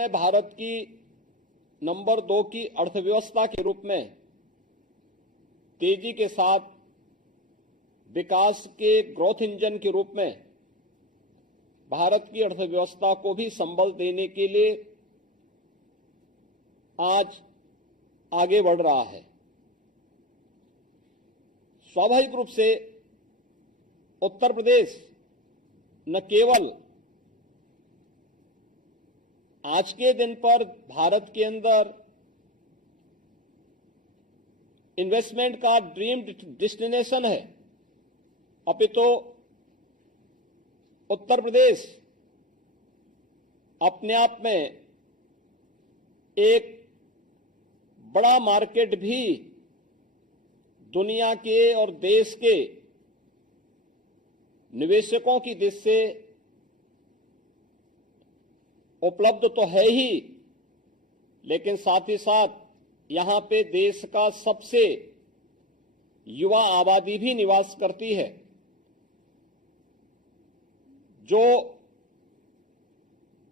में भारत की नंबर 2 की अर्थव्यवस्था के रूप में तेजी के साथ विकास के ग्रोथ इंजन के रूप में भारत की अर्थव्यवस्था को भी संबल देने के लिए आज आगे बढ़ रहा है। स्वाभाविक रूप से उत्तर प्रदेश न केवल आज के दिन पर भारत के अंदर इन्वेस्टमेंट का ड्रीम डेस्टिनेशन है, अपितु उत्तर प्रदेश अपने आप में एक बड़ा मार्केट भी दुनिया के और देश के निवेशकों की दृष्टि से उपलब्ध तो है ही, लेकिन साथ ही साथ यहां पे देश का सबसे युवा आबादी भी निवास करती है, जो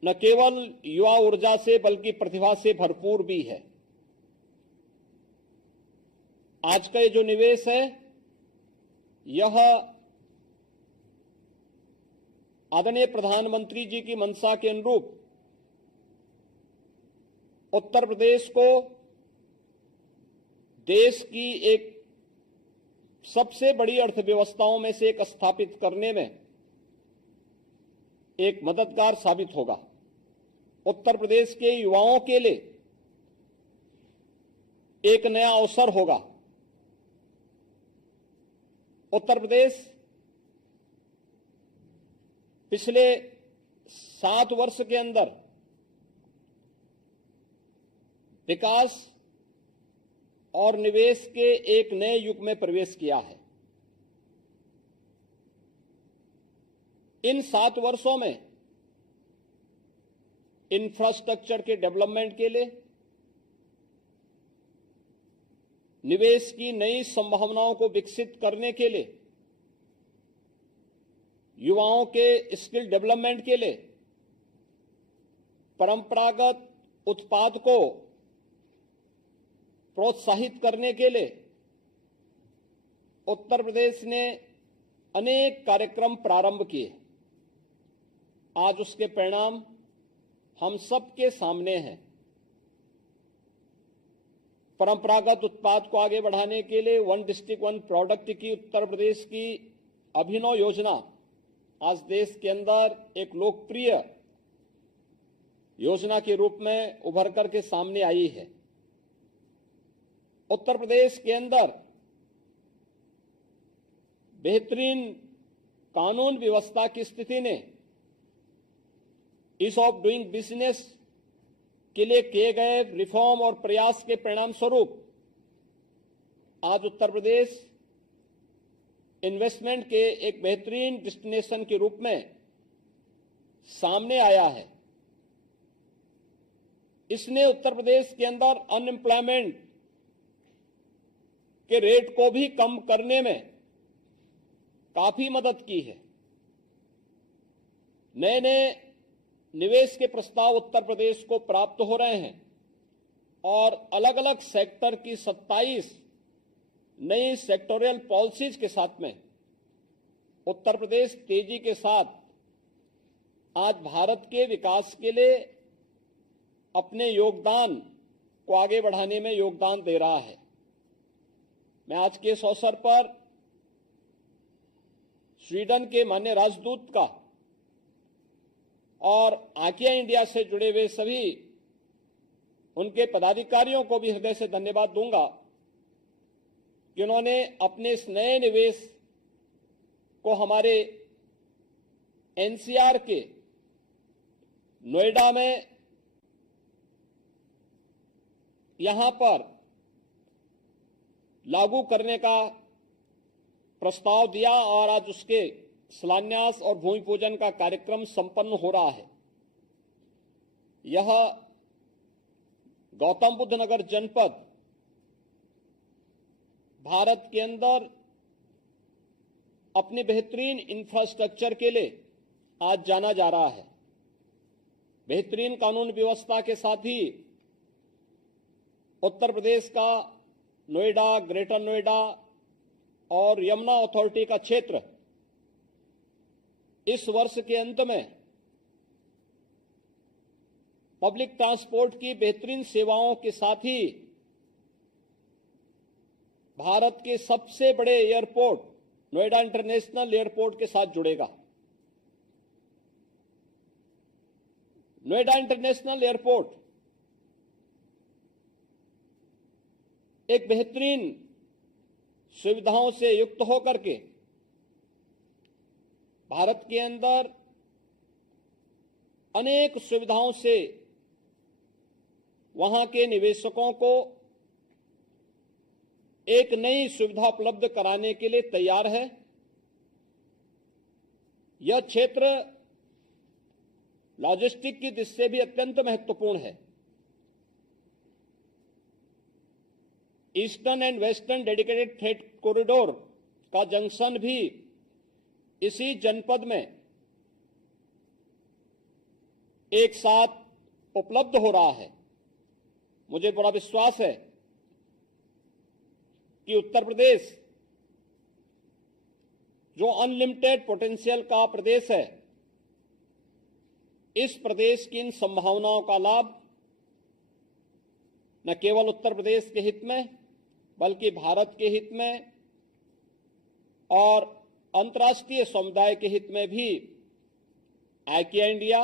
न केवल युवा ऊर्जा से बल्कि प्रतिभा से भरपूर भी है। आज का ये जो निवेश है, यह आदरणीय प्रधानमंत्री जी की मंशा के अनुरूप उत्तर प्रदेश को देश की एक सबसे बड़ी अर्थव्यवस्थाओं में से एक स्थापित करने में एक मददगार साबित होगा। उत्तर प्रदेश के युवाओं के लिए एक नया अवसर होगा। उत्तर प्रदेश पिछले 7 वर्ष के अंदर विकास और निवेश के एक नए युग में प्रवेश किया है। इन 7 वर्षों में इंफ्रास्ट्रक्चर के डेवलपमेंट के लिए, निवेश की नई संभावनाओं को विकसित करने के लिए, युवाओं के स्किल डेवलपमेंट के लिए, परंपरागत उत्पाद को प्रोत्साहित करने के लिए उत्तर प्रदेश ने अनेक कार्यक्रम प्रारंभ किए। आज उसके परिणाम हम सबके सामने हैं। परंपरागत उत्पाद को आगे बढ़ाने के लिए वन डिस्ट्रिक्ट वन प्रोडक्ट की उत्तर प्रदेश की अभिनव योजना आज देश के अंदर एक लोकप्रिय योजना के रूप में उभर करके सामने आई है। उत्तर प्रदेश के अंदर बेहतरीन कानून व्यवस्था की स्थिति ने ईज ऑफ डूइंग बिजनेस के लिए किए गए रिफॉर्म और प्रयास के परिणाम स्वरूप आज उत्तर प्रदेश इन्वेस्टमेंट के एक बेहतरीन डेस्टिनेशन के रूप में सामने आया है। इसने उत्तर प्रदेश के अंदर अनएम्प्लॉयमेंट के रेट को भी कम करने में काफी मदद की है। नए नए निवेश के प्रस्ताव उत्तर प्रदेश को प्राप्त हो रहे हैं और अलग अलग सेक्टर की 27 नई सेक्टोरियल पॉलिसीज के साथ में उत्तर प्रदेश तेजी के साथ आज भारत के विकास के लिए अपने योगदान को आगे बढ़ाने में योगदान दे रहा है। मैं आज के इस अवसर पर स्वीडन के माननीय राजदूत का और आकिया इंडिया से जुड़े हुए सभी उनके पदाधिकारियों को भी हृदय से धन्यवाद दूंगा कि उन्होंने अपने इस नए निवेश को हमारे एनसीआर के नोएडा में यहां पर लागू करने का प्रस्ताव दिया और आज उसके शिलान्यास और भूमि पूजन का कार्यक्रम संपन्न हो रहा है। यह गौतम बुद्ध नगर जनपद भारत के अंदर अपने बेहतरीन इंफ्रास्ट्रक्चर के लिए आज जाना जा रहा है। बेहतरीन कानून व्यवस्था के साथ ही उत्तर प्रदेश का नोएडा, ग्रेटर नोएडा और यमुना अथॉरिटी का क्षेत्र इस वर्ष के अंत में पब्लिक ट्रांसपोर्ट की बेहतरीन सेवाओं के साथ ही भारत के सबसे बड़े एयरपोर्ट नोएडा इंटरनेशनल एयरपोर्ट के साथ जुड़ेगा। नोएडा इंटरनेशनल एयरपोर्ट एक बेहतरीन सुविधाओं से युक्त होकर के भारत के अंदर अनेक सुविधाओं से वहां के निवेशकों को एक नई सुविधा उपलब्ध कराने के लिए तैयार है। यह क्षेत्र लॉजिस्टिक की दृष्टि से भी अत्यंत महत्वपूर्ण है। Eastern and western dedicated freight corridor का जंक्शन भी इसी जनपद में एक साथ उपलब्ध हो रहा है। मुझे बड़ा विश्वास है कि उत्तर प्रदेश जो अनलिमिटेड पोटेंशियल का प्रदेश है, इस प्रदेश की इन संभावनाओं का लाभ न केवल उत्तर प्रदेश के हित में बल्कि भारत के हित में और अंतर्राष्ट्रीय समुदाय के हित में भी आईकिया इंडिया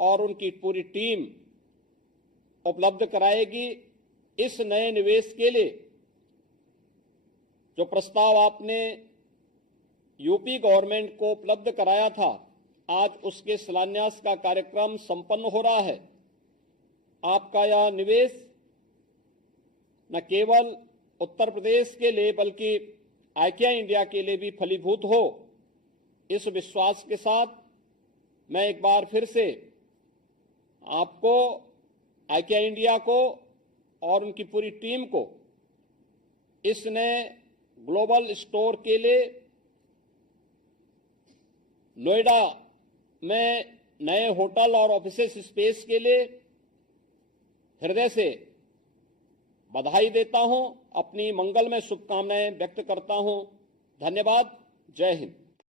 और उनकी पूरी टीम उपलब्ध कराएगी। इस नए निवेश के लिए जो प्रस्ताव आपने यूपी गवर्नमेंट को उपलब्ध कराया था, आज उसके शिलान्यास का कार्यक्रम संपन्न हो रहा है। आपका यह निवेश न केवल उत्तर प्रदेश के लिए बल्कि आईकिया इंडिया के लिए भी फलीभूत हो, इस विश्वास के साथ मैं एक बार फिर से आपको, आईकिया इंडिया को और उनकी पूरी टीम को इस नए ग्लोबल स्टोर के लिए नोएडा में नए होटल और ऑफिसेस स्पेस के लिए हृदय से बधाई देता हूं, अपनी मंगलमय शुभकामनाएं व्यक्त करता हूं। धन्यवाद। जय हिंद।